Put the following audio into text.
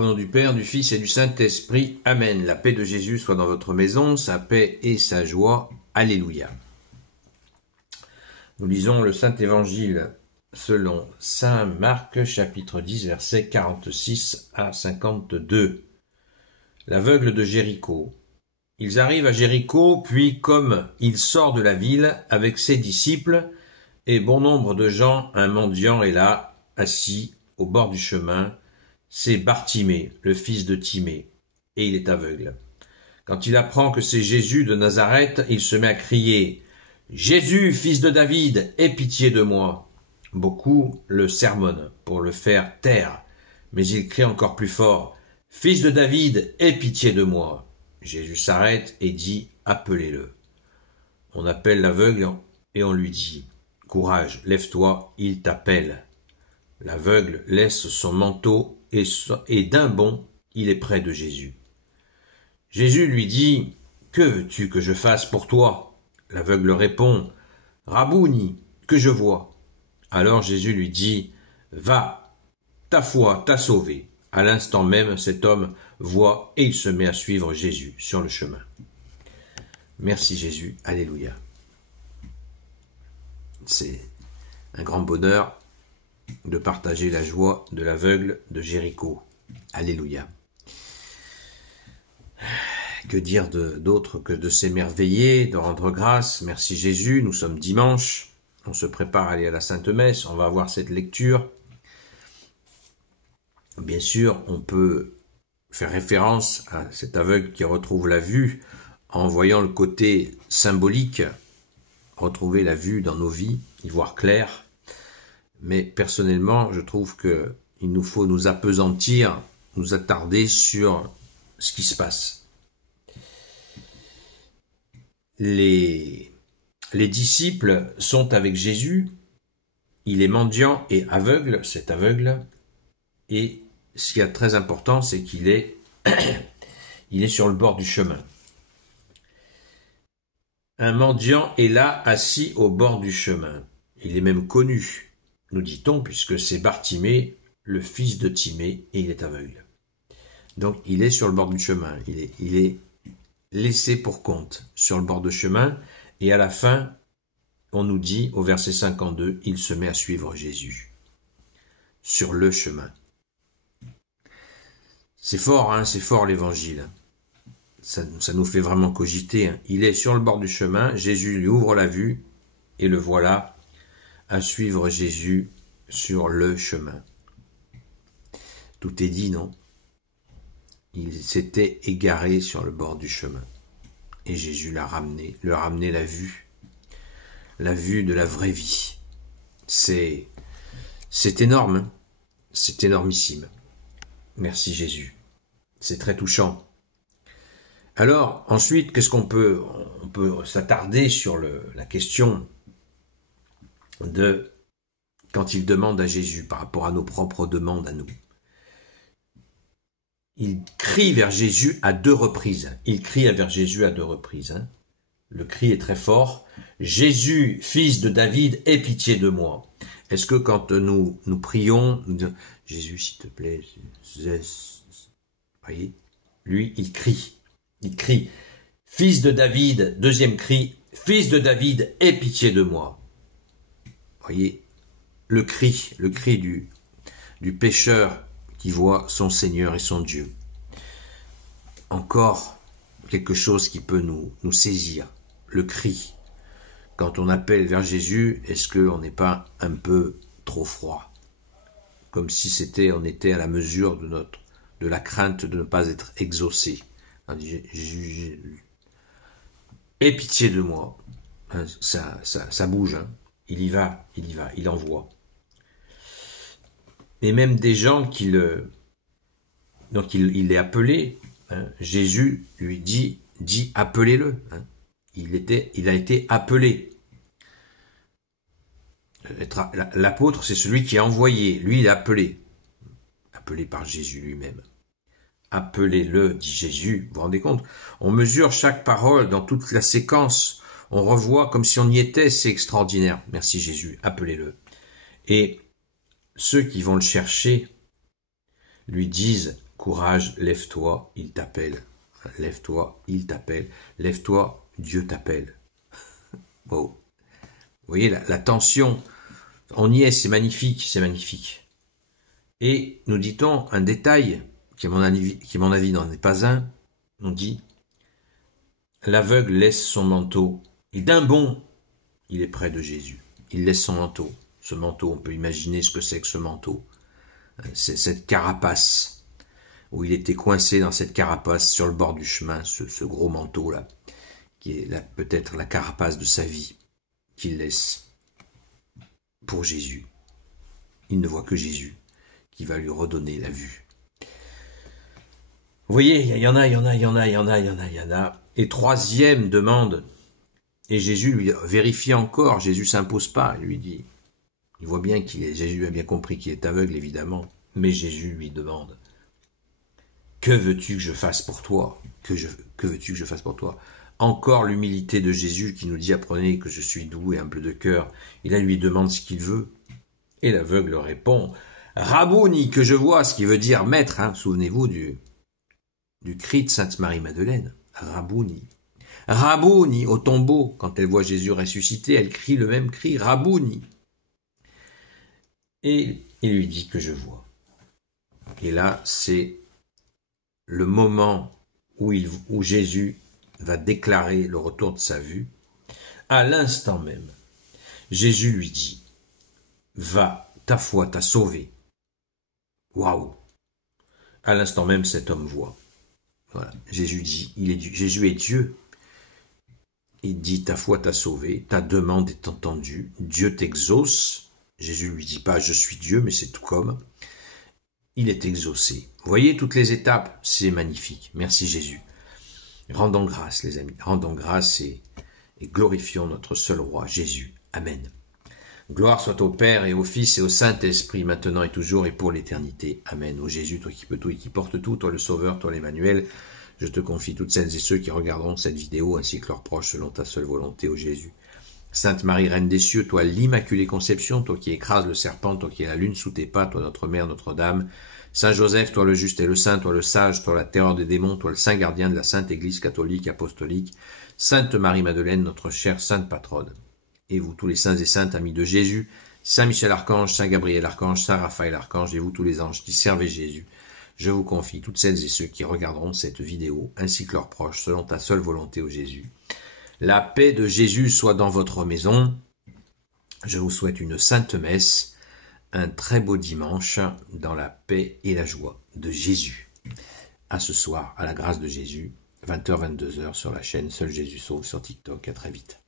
Au nom du Père, du Fils et du Saint-Esprit. Amen. La paix de Jésus soit dans votre maison, sa paix et sa joie. Alléluia. Nous lisons le Saint-Évangile selon saint Marc, chapitre 10, versets 46 à 52. L'aveugle de Jéricho. Ils arrivent à Jéricho, puis comme il sort de la ville avec ses disciples et bon nombre de gens, un mendiant est là, assis au bord du chemin. C'est Bartimée, le fils de Timée, et il est aveugle. Quand il apprend que c'est Jésus de Nazareth, il se met à crier « Jésus, fils de David, aie pitié de moi !» Beaucoup le sermonnent pour le faire taire, mais il crie encore plus fort « Fils de David, aie pitié de moi !» Jésus s'arrête et dit « Appelez-le ». On appelle l'aveugle et on lui dit « Courage, lève-toi, il t'appelle ». L'aveugle laisse son manteau et d'un bond, il est près de Jésus. Jésus lui dit « Que veux-tu que je fasse pour toi ?» L'aveugle répond « Rabouni, que je vois. » Alors Jésus lui dit « Va, ta foi t'a sauvé. » À l'instant même, cet homme voit et il se met à suivre Jésus sur le chemin. Merci Jésus, alléluia. C'est un grand bonheur de partager la joie de l'aveugle de Jéricho. Alléluia. Que dire d'autre que de s'émerveiller, de rendre grâce. Merci Jésus, nous sommes dimanche, on se prépare à aller à la Sainte Messe, on va avoir cette lecture. Bien sûr, on peut faire référence à cet aveugle qui retrouve la vue en voyant le côté symbolique, retrouver la vue dans nos vies, y voir clair. Mais personnellement, je trouve qu'il nous faut nous appesantir, nous attarder sur ce qui se passe. Les disciples sont avec Jésus, il est mendiant et aveugle, cet aveugle, et ce qui est très important, c'est qu'il est, il est sur le bord du chemin. Un mendiant est là, assis au bord du chemin. Il est même connu, nous dit-on, puisque c'est Bartimée, le fils de Timée, et il est aveugle. Donc il est sur le bord du chemin, il est laissé pour compte sur le bord de chemin, et à la fin, on nous dit, au verset 52, il se met à suivre Jésus, sur le chemin. C'est fort, hein, c'est fort l'évangile. Ça nous fait vraiment cogiter. Hein. Il est sur le bord du chemin, Jésus lui ouvre la vue, et le voilà à suivre Jésus sur le chemin. Tout est dit, non? Il s'était égaré sur le bord du chemin. Et Jésus l'a ramené, lui a ramené la vue de la vraie vie. C'est énorme, hein? C'est énormissime. Merci Jésus. C'est très touchant. Alors, ensuite, qu'est-ce qu'on peut... On peut s'attarder sur la question de quand il demande à Jésus par rapport à nos propres demandes à nous. Il crie vers Jésus à 2 reprises. Il crie vers Jésus à 2 reprises. Hein. Le cri est très fort. Jésus, fils de David, aie pitié de moi. Est-ce que quand nous prions, nous disons, Jésus, s'il te plaît, voyez, lui, il crie. Il crie. Fils de David, deuxième cri, fils de David, aie pitié de moi. Voyez, le cri du pécheur qui voit son Seigneur et son Dieu. Encore quelque chose qui peut nous saisir, le cri. Quand on appelle vers Jésus, est-ce qu'on n'est pas un peu trop froid? Comme si on était à la mesure de la crainte de ne pas être exaucé. On dit, Jésus, aie pitié de moi. Ça bouge, hein. Il y va, il envoie. Et même des gens donc il est appelé, hein, Jésus lui dit appelez-le. Hein. Il a été appelé. L'apôtre, c'est celui qui est envoyé. Lui, il est appelé par Jésus lui-même. Appelez-le, dit Jésus. Vous vous rendez compte? On mesure chaque parole dans toute la séquence. On revoit comme si on y était. C'est extraordinaire. Merci Jésus. Appelez-le. Et ceux qui vont le chercher lui disent Courage, lève-toi, il t'appelle. Lève-toi, il t'appelle. Lève-toi, Dieu t'appelle. Wow. Vous voyez la tension, on y est, c'est magnifique, c'est magnifique. Et nous dit-on un détail, qui à mon avis n'en est pas un, on dit, l'aveugle laisse son manteau, et d'un bond, il est près de Jésus. Il laisse son manteau. Ce manteau, on peut imaginer ce que c'est que ce manteau. C'est cette carapace, où il était coincé dans cette carapace sur le bord du chemin, ce gros manteau-là, qui est peut-être la carapace de sa vie, qu'il laisse pour Jésus. Il ne voit que Jésus, qui va lui redonner la vue. Vous voyez, il y en a. Et troisième demande, et Jésus lui vérifie encore, Jésus s'impose pas, il lui dit, il voit bien Jésus a bien compris qu'il est aveugle évidemment, mais Jésus lui demande, que veux-tu que je fasse pour toi? Que veux-tu que je fasse pour toi? Encore l'humilité de Jésus qui nous dit, apprenez que je suis doux et humble de cœur, et là lui demande ce qu'il veut, et l'aveugle répond, Rabouni, que je vois, ce qui veut dire maître, hein, souvenez-vous du cri de Sainte Marie-Madeleine, Rabouni. Rabouni au tombeau, quand elle voit Jésus ressuscité, elle crie le même cri, Rabouni. Et il lui dit que je vois. Et là, c'est le moment où Jésus va déclarer le retour de sa vue. À l'instant même, Jésus lui dit, va, ta foi t'a sauvé. Waouh! À l'instant même, cet homme voit. Voilà. Jésus dit, Jésus est Dieu. Il dit, ta foi t'a sauvé, ta demande est entendue, Dieu t'exauce. Jésus lui dit pas, je suis Dieu, mais c'est tout comme. Il est exaucé. Vous voyez toutes les étapes, c'est magnifique. Merci Jésus. Rendons grâce, les amis. Rendons grâce et glorifions notre seul roi, Jésus. Amen. Gloire soit au Père et au Fils et au Saint-Esprit, maintenant et toujours et pour l'éternité. Amen. Ô Jésus, toi qui peux tout et qui porte tout, toi le Sauveur, toi l'Emmanuel, je te confie toutes celles et ceux qui regarderont cette vidéo ainsi que leurs proches selon ta seule volonté, ô Jésus. Sainte Marie, Reine des cieux, toi l'Immaculée Conception, toi qui écrases le serpent, toi qui es la lune sous tes pas, toi notre Mère, Notre-Dame. Saint Joseph, toi le juste et le saint, toi le sage, toi la terreur des démons, toi le saint gardien de la Sainte Église catholique apostolique. Sainte Marie-Madeleine, notre chère sainte patronne. Et vous tous les saints et saintes amis de Jésus, Saint Michel Archange, Saint Gabriel Archange, Saint Raphaël Archange, et vous tous les anges qui servez Jésus, je vous confie toutes celles et ceux qui regarderont cette vidéo, ainsi que leurs proches, selon ta seule volonté, ô Jésus. La paix de Jésus soit dans votre maison. Je vous souhaite une sainte messe, un très beau dimanche dans la paix et la joie de Jésus. À ce soir, à la grâce de Jésus, 20h, 22h sur la chaîne Seul Jésus Sauve sur TikTok. À très vite.